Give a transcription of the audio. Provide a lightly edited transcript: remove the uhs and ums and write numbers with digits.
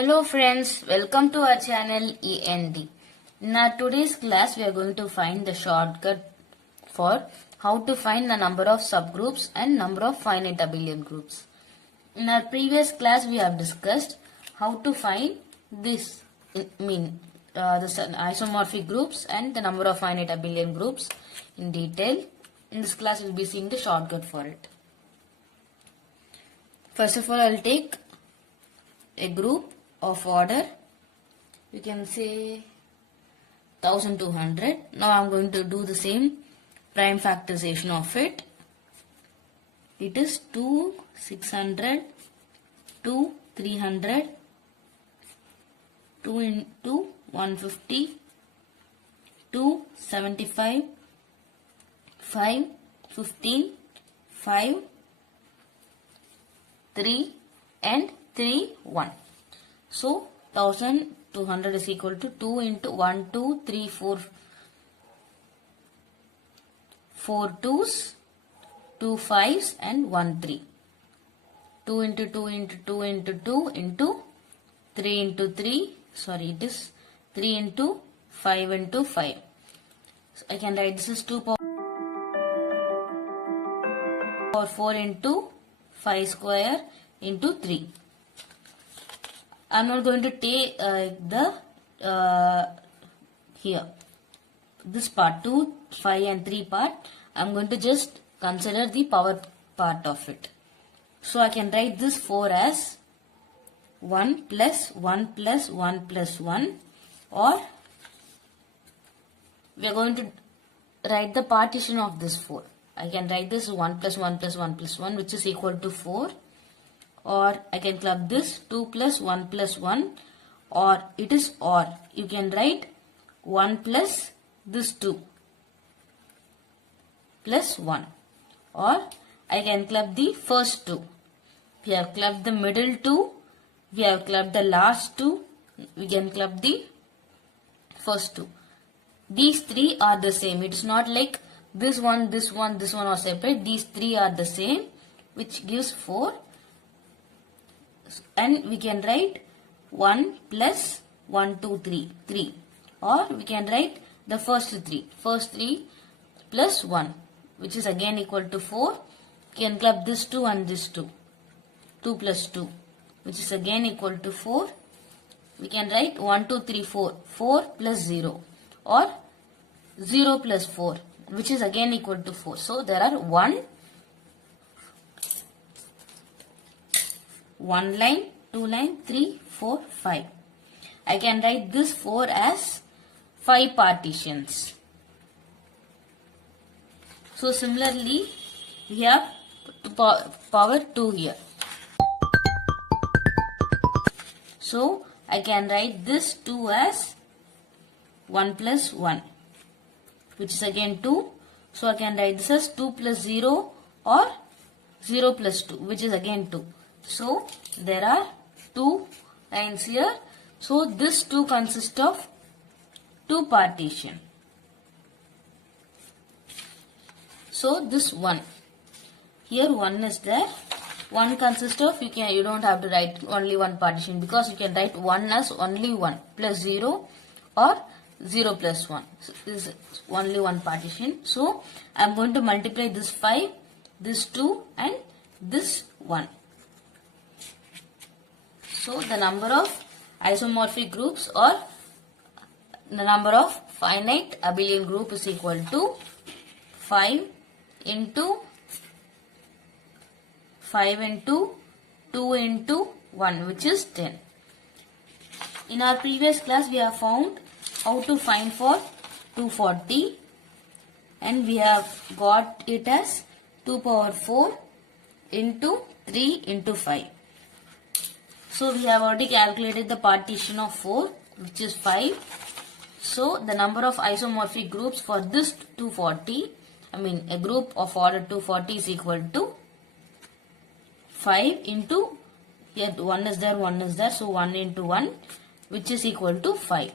Hello friends, welcome to our channel END. In our today's class, we are going to find the shortcut for how to find the number of subgroups and number of finite abelian groups. In our previous class, we have discussed how to find this, the isomorphic groups and the number of finite abelian groups in detail. In this class, we will be seeing the shortcut for it. First of all, I will take a group of order, you can say 1200. Now I am going to do the same prime factorization of it. It is 2, 600, 2, 300, 2 into 150, 2, 75, 5, 15, 5, 3 and 3, 1. So 1200 is equal to 2 into 1, 2, 3, 4, 4 2s, 2 5s and 1 3. 2 into 2 into 2 into 2 into 3 into 3, sorry it is 3 into 5 into 5. So I can write this is 2 power 4 into 5 square into 3. I am not going to take here this part 2, 5 and 3 part. I am going to just consider the power part of it. So I can write this 4 as 1 plus 1 plus 1 plus 1, or we are going to write the partition of this 4. I can write this 1 plus 1 plus 1 plus 1, which is equal to 4. Or I can club this 2 plus 1 plus 1, or it is or. You can write 1 plus this 2 plus 1, or I can club the first 2. We have clubbed the middle 2, we have clubbed the last 2, we can club the first 2. These 3 are the same. It is not like this one, this one, this one are separate. These 3 are the same, which gives 4. And we can write 1 plus 1, 2, 3, 3. Or we can write the first 3. First 3 plus 1, which is again equal to 4. We can club this 2 and this 2. 2 plus 2, which is again equal to 4. We can write 1, 2, 3, 4. 4 plus 0. Or 0 plus 4, which is again equal to 4. So there are 1 line, 2 line, 3, 4, 5. I can write this 4 as 5 partitions. So similarly, we have power 2 here. So I can write this 2 as 1 plus 1, which is again 2. So I can write this as 2 plus 0 or 0 plus 2, which is again 2. So there are 2 lines here. So this 2 consists of 2 partition. So this 1. Here 1 is there. 1 consists of, you don't have to write only 1 partition, because you can write 1 as only 1 plus 0 or 0 plus 1. So this is only 1 partition. So I am going to multiply this 5, this 2 and this 1. So the number of isomorphic groups or the number of finite abelian group is equal to 5 into 2 into 1, which is 10. In our previous class, we have found how to find for 240, and we have got it as 2 power 4 into 3 into 5. So we have already calculated the partition of 4, which is 5. So the number of isomorphic groups for this 240, a group of order 240 is equal to 5 into, here 1 is there, 1 is there, so 1 into 1, which is equal to 5.